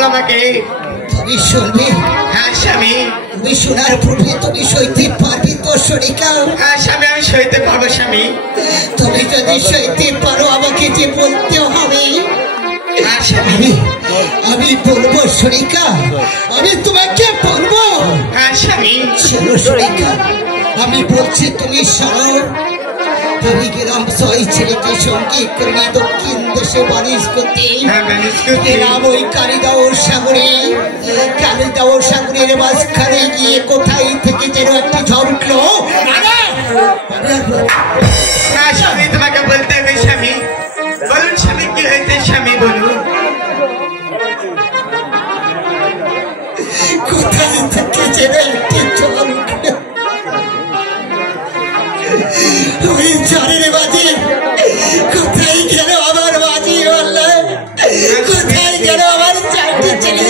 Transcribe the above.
বল আমাকে। তুমি শুনবে? হ্যাঁ স্বামী। তুমি শোনার পূর্বে তুমি সইতে পারবে তো শরিকা? হ্যাঁ স্বামী, আমি সইতে পারবো স্বামী। তুমি যদি সইতে পারো আমাকে যে বলতে হবে। হ্যাঁ স্বামী। আমি বলবো শরিকা, আমি তোমাকে বলবো। হ্যাঁ স্বামী। শোনো শরিকা, আমি বলছি তুমি শোনো। আমি গেলাম 6 ছেলেকে সঙ্গে করে নিয়ে দক্ষিণ দেশে বাণিজ্য করতে। গেলাম ওই কালিদাও সাগরের মাঝখানে গিয়ে কোথায় থেকে যেন একটি ঝড় উঠলো। স্বামী তোমাকে বলতে হবে স্বামী। বলুন স্বামী, কি হয়েছে স্বামী বলুন। কোথায় থেকে যেন একটি ঝড় উঠলো। ওই ঝড়ের বাজে কোথায় গেল আমার বাজি? কোথায় গেল আমার 4টি ছেলে?